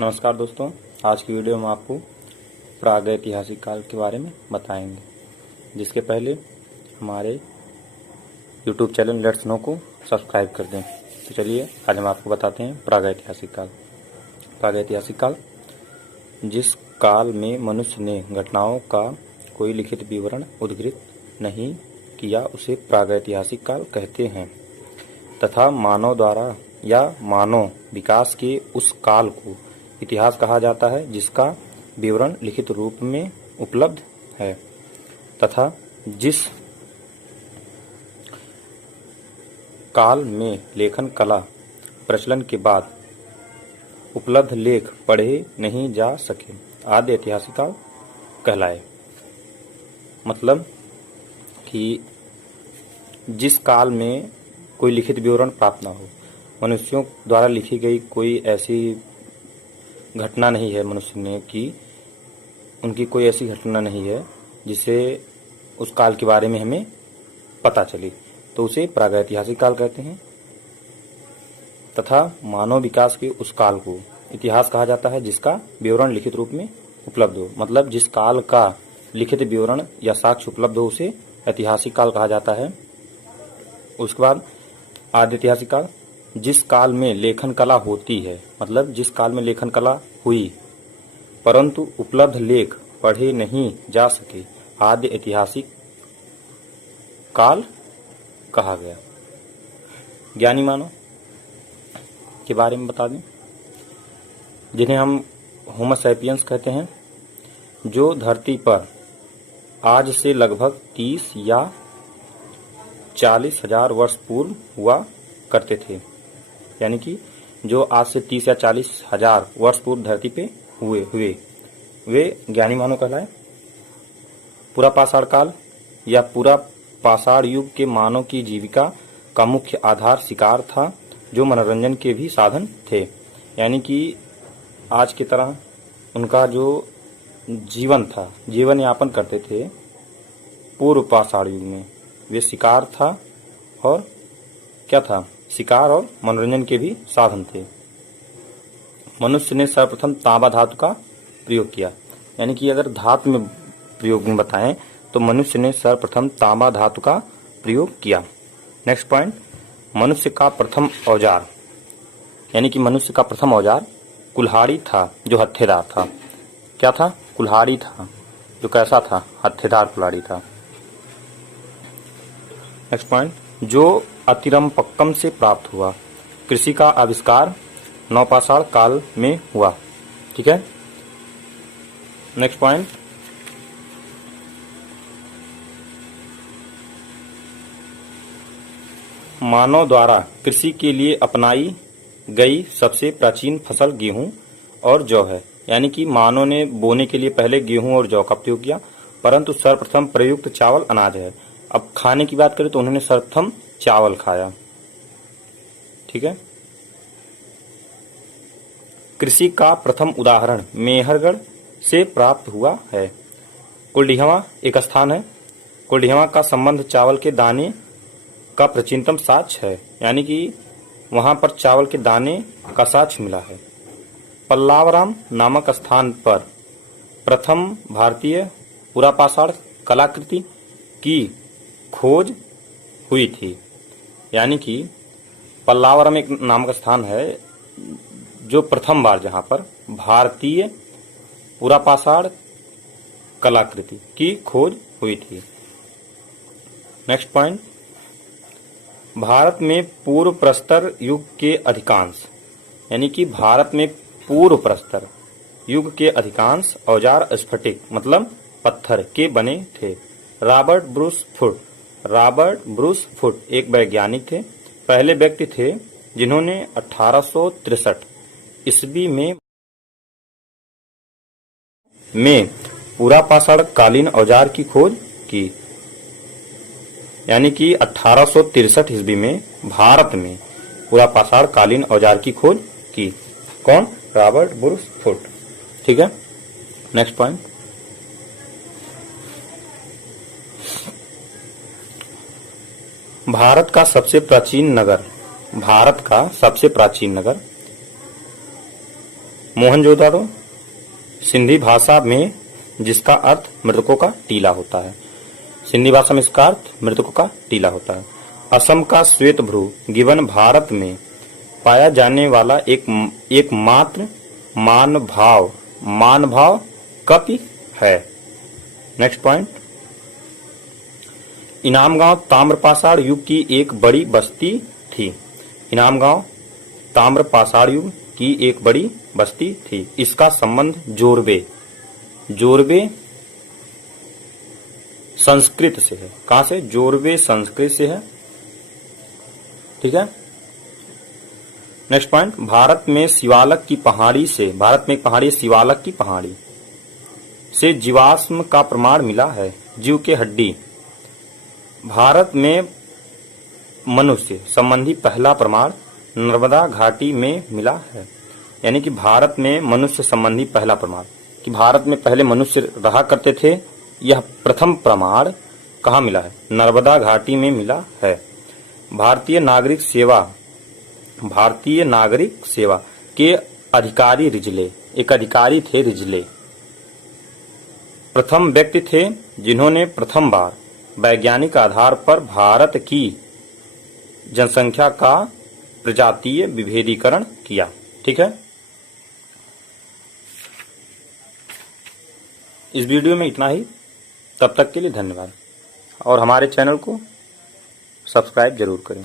नमस्कार दोस्तों, आज की वीडियो में आपको प्रागैतिहासिक काल के बारे में बताएंगे। जिसके पहले हमारे YouTube चैनल लेट्स नो को सब्सक्राइब कर दें। तो चलिए आज हम आपको बताते हैं प्रागैतिहासिक काल। प्रागैतिहासिक काल जिस काल में मनुष्य ने घटनाओं का कोई लिखित विवरण उद्धृत नहीं किया उसे प्रागैतिहासिक काल कहते हैं तथा मानव द्वारा या मानव विकास के उस काल को इतिहास कहा जाता है जिसका विवरण लिखित रूप में उपलब्ध है तथा जिस काल में लेखन कला प्रचलन के बाद उपलब्ध लेख पढ़े नहीं जा सके आदि ऐतिहासिक काल कहलाए। मतलब कि जिस काल में कोई लिखित विवरण प्राप्त न हो, मनुष्यों द्वारा लिखी गई कोई ऐसी घटना नहीं है मनुष्य ने कि उनकी कोई ऐसी घटना नहीं है जिससे उस काल के बारे में हमें पता चली, तो उसे प्रागैतिहासिक काल कहते हैं। तथा मानव विकास के उस काल को इतिहास कहा जाता है जिसका विवरण लिखित रूप में उपलब्ध हो। मतलब जिस काल का लिखित विवरण या साक्ष्य उपलब्ध हो उसे ऐतिहासिक काल कहा जाता है। उसके बाद आदि ऐतिहासिक काल जिस काल में लेखन कला होती है, मतलब जिस काल में लेखन कला हुई परंतु उपलब्ध लेख पढ़े नहीं जा सके आदि ऐतिहासिक काल कहा गया। ज्ञानी मानव के बारे में बता दें, जिन्हें हम होमो सैपियंस कहते हैं, जो धरती पर आज से लगभग 30 या 40 हजार वर्ष पूर्व हुआ करते थे। यानी कि जो आज से 30 या 40 हजार वर्ष पूर्व धरती पे हुए वे ज्ञानी मानव कहलाए। पूरा पाषाण काल या पूरा पाषाण युग के मानव की जीविका का मुख्य आधार शिकार था, जो मनोरंजन के भी साधन थे। यानी कि आज की तरह उनका जो जीवन था, जीवन यापन करते थे पूर्व पाषाण युग में, वे शिकार था और क्या था, शिकार और मनोरंजन के भी साधन थे। मनुष्य ने सर्वप्रथम तांबा धातु का प्रयोग किया। यानी कि अगर धातु में प्रयोग में बताएं तो मनुष्य ने सर्वप्रथम तांबा धातु का प्रयोग किया। नेक्स्ट पॉइंट, मनुष्य का प्रथम औजार। यानी कि मनुष्य का प्रथम औजार कुल्हाड़ी था, जो हत्थेदार था। क्या था? कुल्हाड़ी था, जो कैसा था? हत्थेदार कुल्हाड़ी था। नेक्स्ट पॉइंट, जो अतिरम्पक्कम से प्राप्त हुआ। कृषि का आविष्कार नवपाषाण काल में हुआ। ठीक है। नेक्स्ट पॉइंट, मानव द्वारा कृषि के लिए अपनाई गई सबसे प्राचीन फसल गेहूं और जौ है। यानी कि मानव ने बोने के लिए पहले गेहूं और जौ का प्रयोग किया, परंतु सर्वप्रथम प्रयुक्त चावल अनाज है। अब खाने की बात करें तो उन्होंने सर्वप्रथम चावल खाया। ठीक है। कृषि का प्रथम उदाहरण मेहरगढ़ से प्राप्त हुआ है। कुलडीहवा एक स्थान है। कुलडीहवा का संबंध चावल के दाने का प्राचीनतम साक्ष्य है। यानी कि वहां पर चावल के दाने का साक्ष्य मिला है। पल्लावराम नामक स्थान पर प्रथम भारतीय पुरापाषाण कलाकृति की खोज हुई थी। यानी कि पल्लावरम एक नामक स्थान है जो प्रथम बार जहां पर भारतीय पुरापाषाण कलाकृति की खोज हुई थी। नेक्स्ट पॉइंट, भारत में पूर्व प्रस्तर युग के अधिकांश, यानी कि भारत में पूर्व प्रस्तर युग के अधिकांश औजार स्फटिक मतलब पत्थर के बने थे। रॉबर्ट ब्रूस फुट एक वैज्ञानिक थे। पहले व्यक्ति थे जिन्होंने 1863 ईस्वी में पुरापाषाण कालीन औजार की खोज की। यानी कि 1863 ईस्वी में भारत में पुरापाषाण कालीन औजार की खोज की। कौन? Robert Bruce foot. ठीक है। नेक्स्ट पॉइंट, भारत का सबसे प्राचीन नगर मोहनजोदाड़ो सिंधी भाषा में जिसका अर्थ मृतकों का टीला होता है। सिंधी भाषा में इसका अर्थ मृतकों का टीला होता है। असम का श्वेत भ्रू गिबन भारत में पाया जाने वाला एकमात्र मानभाव कपि है। नेक्स्ट पॉइंट, इनामगांव ताम्रपाषाण युग की एक बड़ी बस्ती थी। इनामगांव ताम्रपाषाण युग की एक बड़ी बस्ती थी। इसका संबंध जोरवे संस्कृत से है। कहां से? जोरवे संस्कृत से है। ठीक है। नेक्स्ट पॉइंट, भारत में शिवालक की पहाड़ी से, भारत में एक पहाड़ी है शिवालक की पहाड़ी से जीवाश्म का प्रमाण मिला है। जीव के हड्डी, भारत में मनुष्य संबंधी पहला प्रमाण नर्मदा घाटी में मिला है। यानी कि भारत में मनुष्य संबंधी पहला प्रमाण, कि भारत में पहले मनुष्य रहा करते थे, यह प्रथम प्रमाण कहाँ मिला है? नर्मदा घाटी में मिला है। भारतीय नागरिक सेवा के अधिकारी रिजले, एक अधिकारी थे रिजले, प्रथम व्यक्ति थे जिन्होंने प्रथम बार वैज्ञानिक आधार पर भारत की जनसंख्या का प्रजातीय विभेदीकरण किया। ठीक है। इस वीडियो में इतना ही। तब तक के लिए धन्यवाद और हमारे चैनल को सब्सक्राइब जरूर करें।